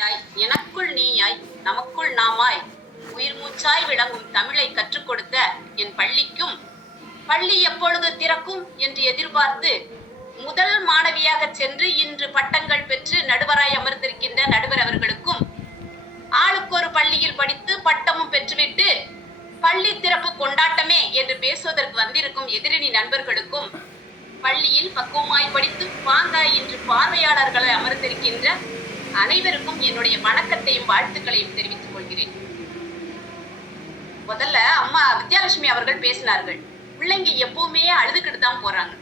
நீயாய் எனக்குள் நீயாய் நமக்குள் நாமாய் உயிர் மூச்சாய் விளங்கும் தமிழை கற்றுக் கொடுத்த என் பள்ளிக்கும் பள்ளி எப்பொழுது திறக்கும் என்று எதிர்பார்த்து முதல் மாணவியாக சென்று இன்று பட்டங்கள் பெற்று நடுவராய் அமர்ந்திருக்கின்ற நடுவர் அவர்களுக்கும் ஆளுக்கு ஒரு பள்ளியில் படித்து பட்டமும் பெற்றுவிட்டு பள்ளி திறப்பு கொண்டாட்டமே என்று பேசுவதற்கு வந்திருக்கும் எதிரணி நண்பர்களுக்கும் பள்ளியில் பக்குவமாய் படித்து பாங்காய் இன்று பார்வையாளர்களை அமர்ந்திருக்கின்ற அனைவருக்கும் என்னுடைய வணக்கத்தையும் வாழ்த்துக்களையும் தெரிவித்துக் கொள்கிறேன். முதல்ல அம்மா வித்யாலட்சுமி அவர்கள் பேசினார்கள். பிள்ளைங்க எப்பவுமே அழுதுகிட்டு தான் போறாங்க.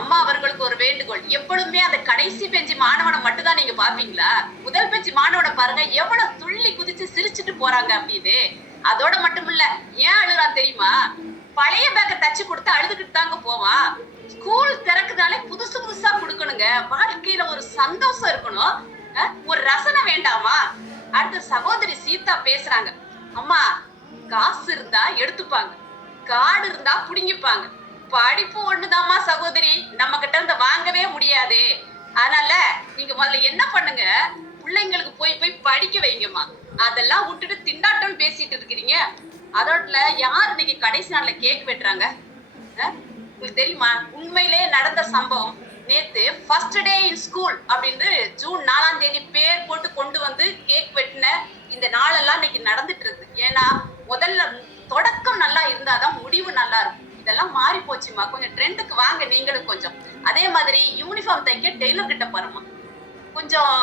அம்மா அவர்களுக்கு ஒரு வேண்டுகோள், எப்பொழுதுமே அந்த கடைசி பெஞ்சு மாணவனை மட்டும் தான் நீங்க பாப்பீங்களா? முதல் பெஞ்சு மாணவனை பாருங்க, எவ்வளவு துள்ளி குதிச்சு சிரிச்சுட்டு போறாங்க அப்படின்னு. அதோட மட்டும் இல்ல, ஏன் அழுறான் தெரியுமா? பழைய பேக்கை தச்சு கொடுத்து அழுதுகிட்டு தாங்க போவான். ஸ்கூல் திறக்குதாலே புதுசு புதுசா கொடுக்கணுங்க. வாழ்க்கையில ஒரு சந்தோஷம் இருக்கணும், ஒரு ரசனை வேண்டாமா? அடுத்த சகோதரி சீதா பேசுறாங்க, அம்மா காசு இருந்தா எடுத்துப்பாங்க, காடு இருந்தா புடுங்கிப்பாங்க, படிப்பு ஒண்ணுதாம்மா சகோதரி, நம்ம கிட்ட இருந்து வாங்கவே முடியாது. அதனால நீங்க முதல்ல என்ன பண்ணுங்க, பிள்ளைங்களுக்கு போய் போய் படிக்க வைங்கம்மா. அதெல்லாம் விட்டுட்டு திண்டாட்டம் பேசிட்டு இருக்கிறீங்க. அதோட யார் இன்னைக்கு கடைசி நாள்ல கேக் வெட்டுறாங்க? உங்களுக்கு தெரியுமா? உண்மையிலே நடந்த சம்பவம். நேத்து ஃபர்ஸ்ட் டே இன் ஸ்கூல் அப்படின்னு ஜூன் 4ஆம் தேதி பேர் போட்டு கொண்டு வந்து கேக் வெட்டின இந்த நாளெல்லாம் இன்னைக்கு நடந்துட்டு இருக்கு. ஏன்னா முதல்ல தொடக்கம் நல்லா இருந்தாதான் முடிவு நல்லா இருக்கும். இதெல்லாம் மாறி போச்சுமா, கொஞ்சம் ட்ரெண்டுக்கு வாங்க நீங்களும் கொஞ்சம். அதே மாதிரி யூனிஃபார்ம் தைக்க டெய்லர் கிட்ட போறோமா, கொஞ்சம்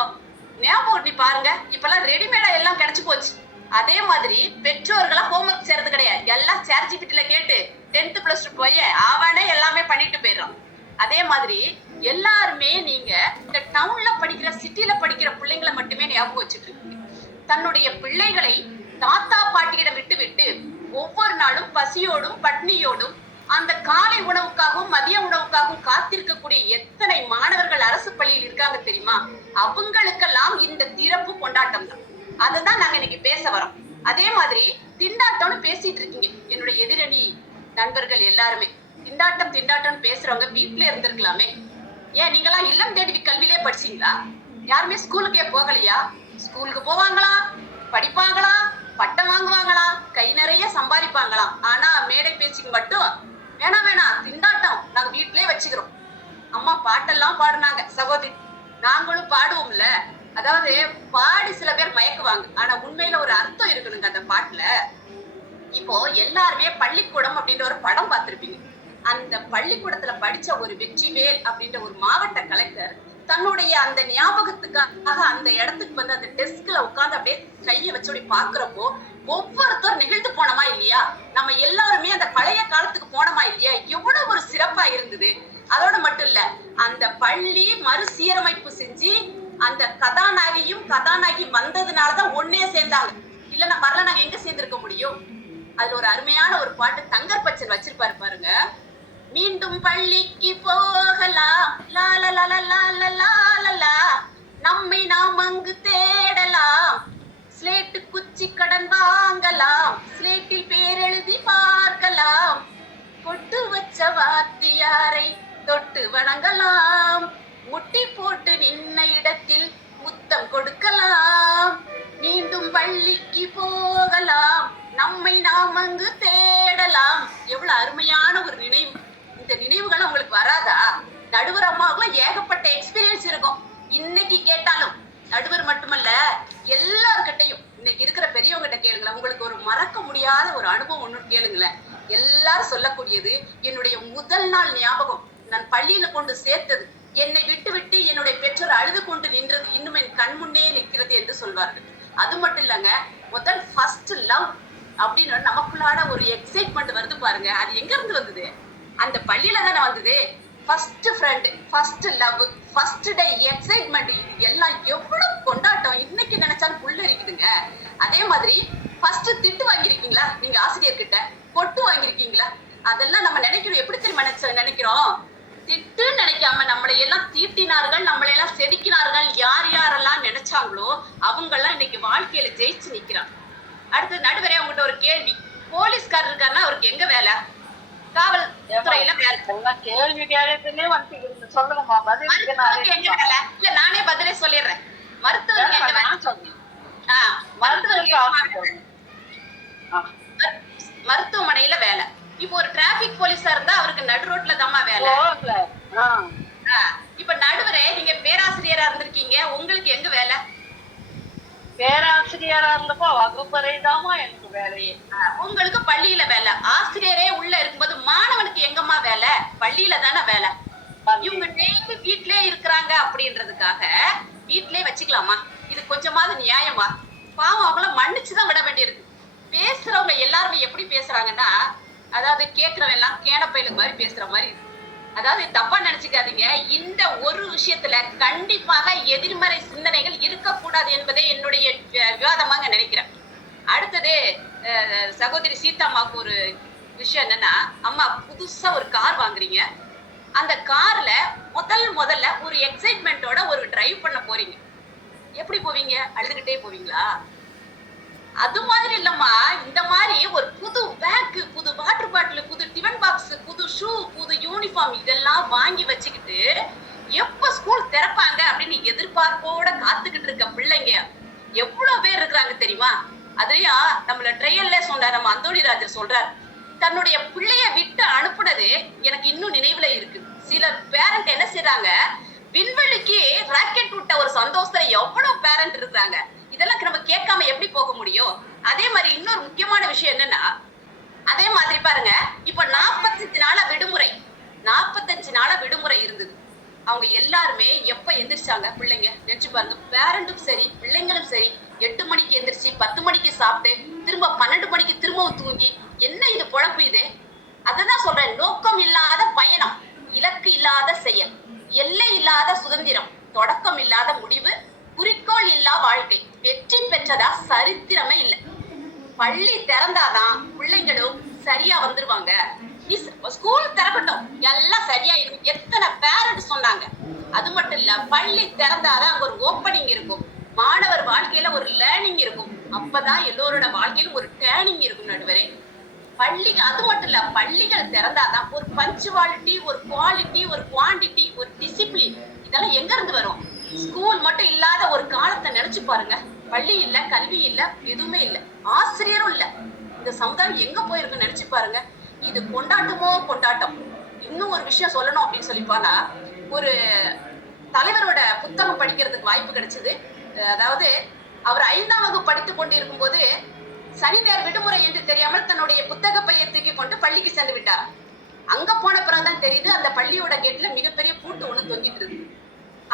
ஞாபகம் நீ பாருங்க. இப்பெல்லாம் ரெடிமேடா எல்லாம் கிடைச்சு போச்சு. அதே மாதிரி பெற்றோர்களா ஹோம்ஒர்க் செய்யறது கிடையாது, எல்லாம் சேர்ஜிபிட்டில கேட்டு 10th + 2 போய் அவனே எல்லாமே பண்ணிட்டு போயிடும். அதே மாதிரி எல்லாருமே நீங்க இந்த டவுன்ல படிக்கிற சிட்டில படிக்கிற பிள்ளைங்களை மட்டுமே ஞாபகம் வச்சுட்டு இருக்கீங்க. தன்னுடைய பிள்ளைகளை தாத்தா பாட்டியிடம் விட்டு விட்டு ஒவ்வொரு நாளும் பசியோடும் பட்னியோடும் அந்த காலை உணவுக்காகவும் மதிய உணவுக்காகவும் காத்திருக்கக்கூடிய எத்தனை மாணவர்கள் அரசு பள்ளியில் இருக்காங்க தெரியுமா? அவங்களுக்கெல்லாம் இந்த திறப்பு கொண்டாட்டம் தான். அதுதான் நாங்க இன்னைக்கு பேச வரோம். அதே மாதிரி திண்டாட்டம்னு பேசிட்டு இருக்கீங்க என்னுடைய எதிரணி நண்பர்கள் எல்லாருமே. திண்டாட்டம் திண்டாட்டம் பேசுறவங்க வீட்டுல இருந்திருக்கலாமே. ஏன் நீங்களாம் இல்லம் தேடி கல்வியிலே படிச்சீங்களா? யாருமே ஸ்கூலுக்கே போகலையா? ஸ்கூலுக்கு போவாங்களா, படிப்பாங்களா, பட்டம் வாங்குவாங்களா, கை நிறைய சம்பாதிப்பாங்களாம். ஆனா மேடை பேச்சுக்கு மட்டும் வேணாம் வேணாம் திண்டாட்டம் நாங்க வீட்டிலே வச்சுக்கிறோம். அம்மா பாட்டெல்லாம் பாடுனாங்க சகோதரி, நாங்களும் பாடுவோம்ல. அதாவது பாடி சில பேர் மயக்குவாங்க, ஆனா உண்மையில ஒரு அர்த்தம் இருக்கணுங்க அந்த பாட்டுல. இப்போ எல்லாருமே பள்ளிக்கூடம் அப்படின்ற ஒரு படம் பார்த்திருப்பீங்க. அந்த பள்ளிக்கூடத்துல படிச்ச ஒரு வெற்றிவேல் அப்படின்ற ஒரு மாவட்ட கலெக்டர் தன்னுடைய அந்த ஞாபகத்துக்காக அந்த இடத்துக்கு வந்து அந்த டெஸ்க்ல உட்கார்ந்து அப்படியே கையை வச்சு அப்படி பாக்குறப்போ ஒவ்வொருத்தர் நிகழ்ந்து போனோமா இல்லையா? நம்ம எல்லாருமே அந்த பழைய காலத்துக்கு போனோமா இல்லையா? எவ்வளவு ஒரு சிறப்பா இருந்தது. அதோட மட்டும் இல்ல, அந்த பள்ளி மறுசீரமைப்பு செஞ்சு அந்த கதாநாயகியும் கதாநாயகி வந்ததுனாலதான் ஒன்னே சேர்ந்தாங்க. இல்லன்னா வரல நாங்க எங்க சேர்ந்திருக்க முடியும்? அதுல ஒரு அருமையான ஒரு பாட்டு தங்கர் பச்சன் வச்சிருப்பாரு பாருங்க. மீண்டும் பள்ளிக்கு போகலாம், நம்மை நாம் அங்கு தேடலாம், ஸ்லேட்டு குச்சி கடன் வாங்கலாம், ஸ்லேட்டில் பேர் எழுதி பார்க்கலாம், பொட்டு வச்ச வாத்தியாரை தொட்டு வணங்கலாம், முட்டி போட்டு நின்ன இடத்தில் முத்தம் கொடுக்கலாம், மீண்டும் பள்ளிக்கு போகலாம், நம்மை நாம் அங்கு தேடலாம். எவ்வளவு அருமையான ஒரு நினைவு. இந்த நினைவுகள் உங்களுக்கு வராதா? நடுவர் அம்மாவுக்குலாம் ஏகப்பட்ட எக்ஸ்பீரியன்ஸ் இருக்கும். இன்னைக்கு கேட்டாலும் நடுவர் மட்டுமல்ல எல்லார்கிட்டையும் இன்னைக்கு இருக்கிற பெரியவங்க கிட்ட கேளுங்களேன். உங்களுக்கு ஒரு மறக்க முடியாத ஒரு அனுபவம் ஒண்ணு கேளுங்களேன். எல்லாரும் சொல்லக்கூடியது என்னுடைய முதல் நாள் ஞாபகம், நான் பள்ளியில கொண்டு சேர்த்தது, என்னை விட்டு விட்டு என்னுடைய பெற்றோர் அழுது கொண்டு நின்றது இன்னும் என் கண் முன்னே நிற்கிறது என்று சொல்வார்கள். அது மட்டும் இல்லைங்க, முதல் ஃபர்ஸ்ட் லவ் அப்படின்னு நமக்குள்ளான ஒரு எக்ஸைட்மெண்ட் வருது பாருங்க. அது எங்க இருந்து வந்தது? அந்த பள்ளியில தானே வந்தது. First friend, first love, first day excitement, இது எல்லாம் எவ்வளவு கொண்டாட்டம். இன்னைக்கு நினைச்சாலும் புல்லரிக்குதுங்க. அதே மாதிரி ஃபர்ஸ்ட் திட்டு வாங்கியிருக்கீங்களா நீங்க ஆசிரியர்கிட்ட? பொட்டு வாங்கியிருக்கீங்களா? அதெல்லாம் நம்ம நினைக்கிறோம். எப்படி தெரியுமா நினைக்கிறோம்? திட்டுன்னு நினைக்காம நம்மளை எல்லாம் தீட்டினார்கள், நம்மளை எல்லாம் செதுக்கினார்கள். யார் யாரெல்லாம் நினைச்சாங்களோ அவங்க எல்லாம் இன்னைக்கு வாழ்க்கையில ஜெயிச்சு நிக்கிறாங்க. அடுத்து நடுவரே உங்ககிட்ட ஒரு கேள்வி. போலீஸ்காரர் இருக்காருன்னா அவருக்கு எங்க வேலை? காவல் துறையில வேலை. கேள்வி கேட்கறதுலயே வந்து சொல்லுங்கம்மா, பதில் எங்க வேலை? இல்ல நானே பதிலே சொல்லிடுறேன். மருத்துவருக்கு எங்க வேலை? மருத்துவமனையில வேலை. இப்போ ஒரு டிராபிக் போலீஸா இருந்தா அவருக்கு நடு ரோட்ல தாம்மா வேலை. இப்ப நடுவரே நீங்க பேராசிரியரா இருந்திருக்கீங்க, உங்களுக்கு எங்க வேலை? பேராசிரியரா இருந்தப்போ வகுப்பறை தாமா எனக்கு வேலையே. உங்களுக்கு பள்ளியில வேலை. ஆசிரியரே உள்ள இருக்கும்போது மாணவனுக்கு எங்கம்மா வேலை? பள்ளியில தானே வேலை. இவங்க டெய்லி வீட்லயே இருக்கிறாங்க அப்படின்றதுக்காக வீட்லயே வச்சுக்கலாமா? இது கொஞ்சமாவது நியாயமா? பாவம் அவங்கள மன்னிச்சுதான் விட வேண்டியிருக்கு. பேசுறவங்க எல்லாருமே எப்படி பேசுறாங்கன்னா, அதாவது கேட்கிறவன் எல்லாம் கேனப்பயிலு மாதிரி பேசுற மாதிரி. அதாவது தப்பா நினைச்சுக்காதீங்க. இந்த ஒரு விஷயத்துல கண்டிப்பாக எதிர்மறை சிந்தனைகள் இருக்கக்கூடாது என்பதே என்னுடைய விவாதமாக நினைக்கிறேன். அடுத்தது சகோதரி சீதாமாவுக்கு ஒரு விஷயம் என்னன்னா, அம்மா புதுசா ஒரு கார் வாங்குறீங்க. அந்த கார்ல முதல்ல ஒரு எக்ஸைட்மெண்டோட ஒரு டிரைவ் பண்ண போறீங்க. எப்படி போவீங்க? அழுதுகிட்டே போவீங்களா? அது மாதிரி இல்லம்மா, இந்த மாதிரி ஒரு புது பேக், புது வாட்டர் பாட்டில், புது டிஃபன் பாக்ஸ், புது ஷூ, புது யூனிஃபார்ம் இதெல்லாம் வாங்கி வச்சுக்கிட்டு எப்ப ஸ்கூல் திறப்பாங்க அப்படின்னு எதிர்பார்ப்போட காத்துக்கிட்டு இருக்க பிள்ளைங்க எவ்வளவு பேர் இருக்கிறாங்க தெரியுமா? அதையும் நம்மள ட்ரையல்ல சொன்னார், நம்ம அந்தோணிராஜர் சொல்றார், தன்னுடைய பிள்ளைய விட்டு அனுப்புனது எனக்கு இன்னும் நினைவுல இருக்கு. சில பேரண்ட் என்ன செய்யறாங்க, விண்வெளிக்கு ராக்கெட் விட்ட ஒரு சந்தோஷத்துல எவ்வளவு பேரண்ட் இருக்காங்க. இதெல்லாம் நம்ம கேட்காம எப்படி போக முடியும்? அதே மாதிரி இன்னொரு முக்கியமான விஷயம் என்னன்னா, அதே மாதிரி பாருங்க, இப்ப 45 நாள விடுமுறை, 45 நாள விடுமுறை இருந்தது. அவங்க எல்லாருமே எப்ப எந்திரிச்சாங்க? பிள்ளைங்க நினைச்சு பாருங்க. பேரண்ட்டும் சரி பிள்ளைங்களும் சரி 8 மணிக்கு எந்திரிச்சு 10 மணிக்கு சாப்பிட்டு திரும்ப 12 மணிக்கு திரும்பவும் தூங்கி, என்ன இது பொழப்பு இது? அததான் சொல்றேன், நோக்கம் இல்லாத பயணம், இலக்கு இல்லாத செயல், எல்லை இல்லாத சுதந்திரம், தொடக்கம் இல்லாத முடிவு, குறிக்கோள் இல்லா வாழ்க்கை, வெற்றி பெற்றதா சரித்திரமே இல்லை. பள்ளி திறந்தாதான் பிள்ளைங்களும் சரியா வந்துருவாங்க. ஸ்கூல் திறக்கட்டும் எல்லாம் சரியா இருக்கும், எத்தனை பேரண்ட் சொன்னாங்க. அது மட்டும் இல்ல, பள்ளி திறந்தாதான் அங்க ஒரு ஓப்பனிங் இருக்கும், மாணவர் வாழ்க்கையில ஒரு லேர்னிங் இருக்கும், அப்பதான் எல்லோரோட வாழ்க்கையிலும் ஒரு டேர்னிங் இருக்கும் நடுவரே. பள்ளி அது மட்டும் இல்ல, பள்ளிகள் திறந்தாதான் ஒரு பஞ்சுவாலிட்டி, ஒரு குவாலிட்டி, ஒரு குவான்டிட்டி, ஒரு டிசிப்ளின், இதெல்லாம் எங்க இருந்து வரும்? ஸ்கூல் மட்டும் இல்லாத ஒரு காலத்தை நினைச்சு பாருங்க. பள்ளி இல்ல, கல்வி இல்ல, எதுவுமே இல்ல, ஆசிரியரும் இல்ல. இந்த சமுதாயம் எங்க போயிருக்குன்னு நினைச்சு பாருங்க. இது கொண்டாட்டமோ கொண்டாட்டம். இன்னும் ஒரு விஷயம் சொல்லணும் அப்படின்னு சொல்லி பார்த்தா, ஒரு தலைவரோட புத்தகம் படிக்கிறதுக்கு வாய்ப்பு கிடைச்சது. அதாவது அவர் 5ஆம் வகுப்பு படித்துக் கொண்டிருக்கும் போது சனி நேர விடுமுறை என்று தெரியாமல் தன்னுடைய புத்தக பையை தூக்கி கொண்டு பள்ளிக்கு சென்று விட்டார். அங்க போன பிறகுதான் தெரியுது, அந்த பள்ளியோட கேட்ல மிகப்பெரிய பூட்டு ஒண்ணு தொங்கிட்டு இருக்கு.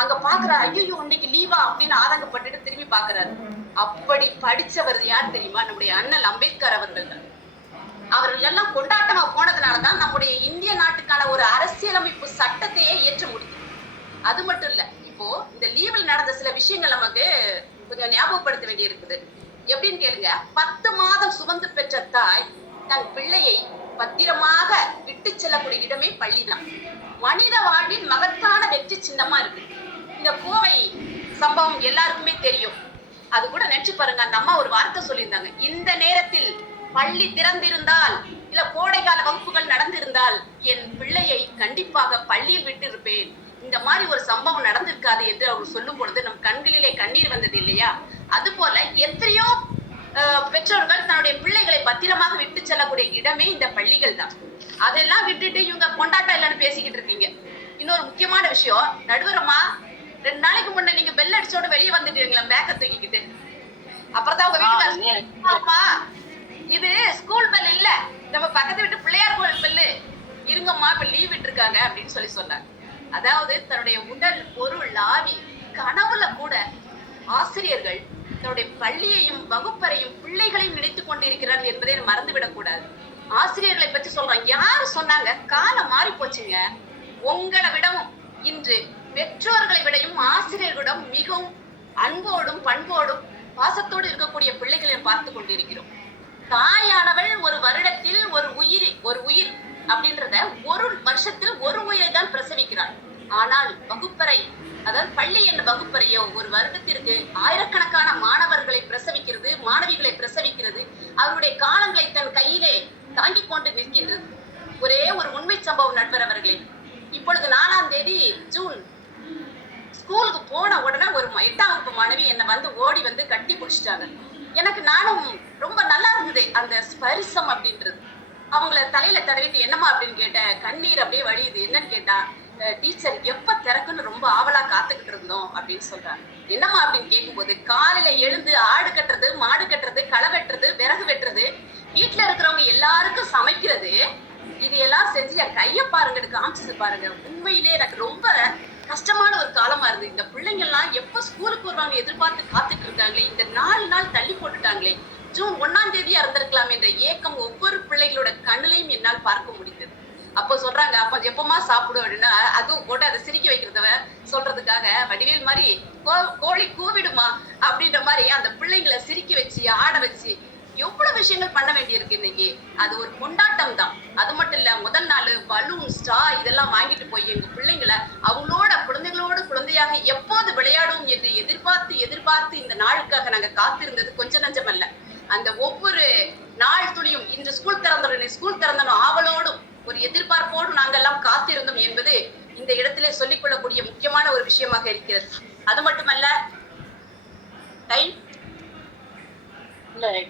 அங்க பாக்குறாரு, ஐயோ இன்னைக்கு லீவா அப்படின்னு ஆதங்கப்பட்டுட்டு திரும்பி பாக்குறாரு. அப்படி படிச்சவர் யார் தெரியுமா? நம்முடைய அண்ணல் அம்பேத்கர் அவர்கள் தான். அவர்கள் எல்லாம் கொண்டாட்டமா போனதுனாலதான் நம்முடைய இந்திய நாட்டுக்கான ஒரு அரசியலமைப்பு சட்டத்தையே ஏற்ற முடியும். அது மட்டும் இல்ல, இப்போ இந்த லீவில் நடந்த சில விஷயங்கள் நமக்கு கொஞ்சம் ஞாபகப்படுத்த வேண்டி இருக்குது. எப்படின்னு கேளுங்க. 10 மாதம் சுமந்து பெற்ற தாய் தன் பிள்ளையை பத்திரமாக விட்டு செல்லக்கூடிய இடமே பள்ளிதான். மனித வாழ்வின் மகத்தான வெற்றி சின்னமா இருக்கு. இந்த கோவை சம்பவம் எல்லாருக்குமே தெரியும். அது கூட நினைச்சு பாருங்க, அந்த அம்மா ஒரு வார்த்தை சொல்லியிருந்தாங்க, இந்த நேரத்தில் பள்ளி திறந்திருந்தால் இல்ல கோடைகால வகுப்புகள் நடந்திருந்தால் என் பிள்ளையை கண்டிப்பாக பள்ளியில் விட்டு இருப்பேன். இந்த மாதிரி ஒரு சம்பவம் நடந்திருக்காது என்று அவர் சொல்லும் பொழுது நம் கண்களிலே கண்ணீர் வந்தது இல்லையா? அது போல எத்தனையோ பெற்றோர்கள் தன்னுடைய பிள்ளைகளை பத்திரமாக விட்டு செல்லக்கூடிய இடமே இந்த பள்ளிகள் தான். அதெல்லாம் விட்டுட்டு இவங்க கொண்டாட்டம் இல்லைன்னு பேசிக்கிட்டு இருக்கீங்க. இன்னொரு முக்கியமான விஷயம், நடுவரமா 2 நாளைக்கு முன்ன நீங்க பெல் அடிச்சோட வெளியே வந்துட்டீங்களா பேக்க தூக்கிக்கிட்டு? அப்புறம் தான் உங்க வீட்டுக்காரர், இது ஸ்கூல் பெல் இல்ல, நம்ம பக்கத்து வீட்டு பிள்ளையார் கோவில் பெல்லு, இருங்கம்மா இப்ப லீவ் விட்டு இருக்காங்க அப்படின்னு சொன்னாங்க. அதாவது தன்னுடைய உடல் பொருள் ஆவி கனவுல கூட ஆசிரியர்கள் தன்னுடைய பள்ளியையும் வகுப்பறையும் பிள்ளைகளையும் நினைத்துக் கொண்டிருக்கிறார்கள் என்பதை மறந்துவிடக் கூடாது. ஆசிரியர்களை பற்றி சொல்றாங்க, யாரு சொன்னாங்க? காலம் மாறி போச்சுங்க. உங்களை விடவும் இன்று பெற்றோர்களை விடையும் ஆசிரியர்களிடம் மிகவும் அன்போடும் பண்போடும் பாசத்தோடு இருக்கக்கூடிய பிள்ளைகளை பார்த்து கொண்டிருக்கிறோம். தாயானவள் ஒரு வருடத்தில் ஒரு உயிர் அப்படின்றத ஒரு வருஷத்தில் ஒரு உயிரை தான் பிரசவிக்கிறாள். ஆனால் வகுப்பறை, அதாவது பள்ளி என்ற வகுப்பறையோ ஒரு வருடத்திற்கு ஆயிரக்கணக்கான மாணவர்களை பிரசவிக்கிறது, மாணவிகளை பிரசவிக்கிறது, அவருடைய காலங்களை தன் கையிலே தாங்கிக் கொண்டு நிற்கின்றது. ஒரே ஒரு உண்மை சம்பவம் நண்பர் அவர்களே, இப்பொழுது 4ஆம் தேதி ஜூன் ஸ்கூலுக்கு போன உடனே ஒரு 8ஆம் வகுப்பு மாணவி என்னை ஓடி வந்து கட்டி பிடிச்சிட்டாங்க. எனக்கு நானும் ரொம்ப நல்லா இருந்தது அந்த ஸ்பரிசம் அப்படின்றது. அவங்கள தலையில தடவிட்டு என்னம்மா அப்படின்னு கேட்டேன். கண்ணீர் அப்படியே வழியுது. என்னன்னு கேட்டா, டீச்சர் எப்ப திறக்குன்னு ரொம்ப ஆவலா காத்துக்கிட்டு இருந்தோம் அப்படின்னு சொல்றாங்க. என்னம்மா அப்படின்னு கேட்கும்போது, காலையில எழுந்து ஆடு கட்டுறது, மாடு கட்டுறது, களை வெட்டுறது, விறகு வெட்டுறது, வீட்டுல இருக்கிறவங்க எல்லாருக்கும் சமைக்கிறது, இது எல்லாம் செஞ்சு என் கைய பாருங்கன்னு காமிச்சது பாருங்க. உண்மையிலே எனக்கு ரொம்ப கஷ்டமான ஒரு காலமா இருந்து. இந்த பிள்ளைங்க எல்லாம் எப்ப ஸ்கூலுக்கு வருவாங்க எதிர்பார்த்து காத்துட்டு இருக்காங்களே, இந்த 4 நாள் தள்ளி போட்டுட்டாங்களே, ஜூன் 1ஆம் தேதியா இருந்திருக்கலாம் என்ற ஏக்கம் ஒவ்வொரு பிள்ளைகளோட கண்ணுலையும் என்னால் பார்க்க முடிந்தது. அப்போ சொல்றாங்க, அப்ப எப்பமா சாப்பிடும் அப்படின்னா, அதுவும் போட்டு அதை சிரிக்க வைக்கிறத சொல்றதுக்காக வடிவேல் மாதிரி கோழி கூவிடுமா அப்படின்ற மாதிரி அந்த பிள்ளைங்களை சிரிக்க வச்சு ஆட வச்சு எவ்வளவு விஷயங்கள் பண்ண வேண்டியிருக்கு இன்னைக்கு. அது ஒரு கொண்டாட்டம் தான். அது மட்டும் இல்ல, முதல் நாள் பலூன் ஸ்டா இதெல்லாம் வாங்கிட்டு போய் எங்க பிள்ளைங்களை அவங்களோட குழந்தைகளோட குழந்தையாக எப்போது விளையாடும் என்று எதிர்பார்த்து எதிர்பார்த்து இந்த நாளுக்காக நாங்க காத்திருந்தது கொஞ்சம் நஞ்சம் அல்ல. அந்த ஒவ்வொரு நாள் துளியும் இன்று ஸ்கூல் திறந்தனும் ஆவலோடும் ஒரு எதிர்பார்ப்போடு நாங்கெல்லாம் காத்திருந்தோம் என்பது இந்த இடத்திலே சொல்லிக் கொள்ளக்கூடிய முக்கியமான ஒரு விஷயமாக இருக்கிறது. அது மட்டுமல்ல,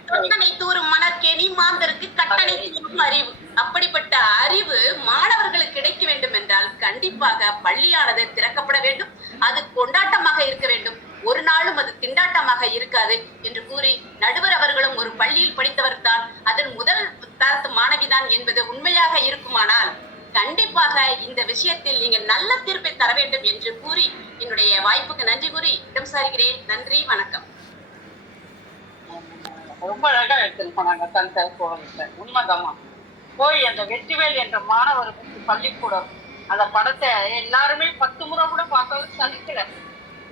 கட்டணை தூரும் மணற்கேணி மாந்தருக்கு கட்டணை தூரும் அறிவு. அப்படிப்பட்ட அறிவு மாணவர்களுக்கு கிடைக்க வேண்டும் என்றால் கண்டிப்பாக பள்ளியானது திறக்கப்பட வேண்டும். அது கொண்டாட்டமாக இருக்க வேண்டும். ஒரு நாளும் அது திண்டாட்டமாக இருக்காது என்று கூறி, நடுவர் அவர்களும் ஒரு பள்ளியில் படித்தவர் தான், அதன் முதல் தரத்து மாணவிதான் என்பது உண்மையாக இருக்குமானால் கண்டிப்பாக இந்த விஷயத்தில் நீங்க நல்ல தீர்ப்பை தர வேண்டும் என்று கூறி என்னுடைய வாய்ப்புக்கு நன்றி கூறி இடம் சாருகிறேன். நன்றி, வணக்கம். ரொம்ப அழகா எடுத்துருக்கோம் நாங்க தன் போகிட்ட. உண்மைதாம்மா. போய் அந்த வெற்றிவேல் என்ற மாணவருக்கு பள்ளிக்கூடம் அந்த படத்தை எல்லாருமே 10 முறை கூட பார்த்தாலும் சலிக்கல.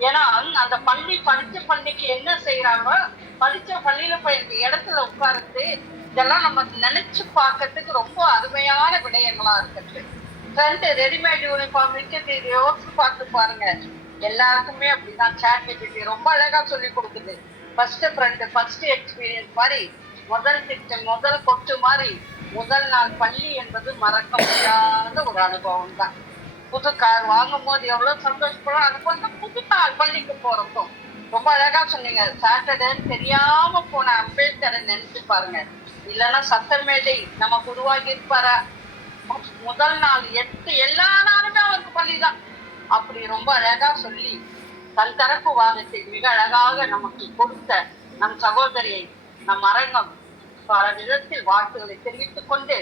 ஏன்னா அந்த பள்ளி படிச்ச பள்ளிக்கு என்ன செய்யறாங்களோ, படிச்ச பள்ளியில போய் இந்த இடத்துல உட்கார்ந்து இதெல்லாம் நம்ம நினைச்சு பார்க்கறதுக்கு ரொம்ப அருமையான விடயங்களா இருக்குது. ஃப்ரெண்ட் ரெடிமேட் யூனிஃபார்ம் விட்டு யோசிச்சு பார்த்து பாருங்க. எல்லாருக்குமே அப்படிதான். சாட் ரொம்ப அழகா சொல்லி கொடுக்குது. ஃபர்ஸ்ட் ஃப்ரெண்ட் ஃபர்ஸ்ட் எக்ஸ்பீரியன்ஸ் மாதிரி, முதல் திட்டம் முதல் கொட்டு மாதிரி, முதல் நாள் பள்ளி என்பது மறக்க முடியாத ஒரு அனுபவம் தான். புது கார் வாங்கும் போது எவ்வளவு சந்தோஷப்படும். அது கொஞ்சம் புது நாள் பள்ளிக்கு போறப்போ ரொம்ப அழகா சொன்னீங்க. சாட்டர்டேன்னு தெரியாம போன அம்பேத்கரை நினைச்சு பாருங்க. இல்லைன்னா சத்தமேடை நமக்கு உருவாகி இருப்பாரா? முதல் நாள் எல்லா நாளுமே அவருக்கு பள்ளிதான். அப்படி ரொம்ப அழகா சொல்லி தன் தரப்பு வாதத்தை மிக அழகாக நமக்கு கொடுத்த நம் சகோதரியை நம் அரங்கம் பல விதத்தில் வாழ்த்துக்களை தெரிவித்துக் கொண்டு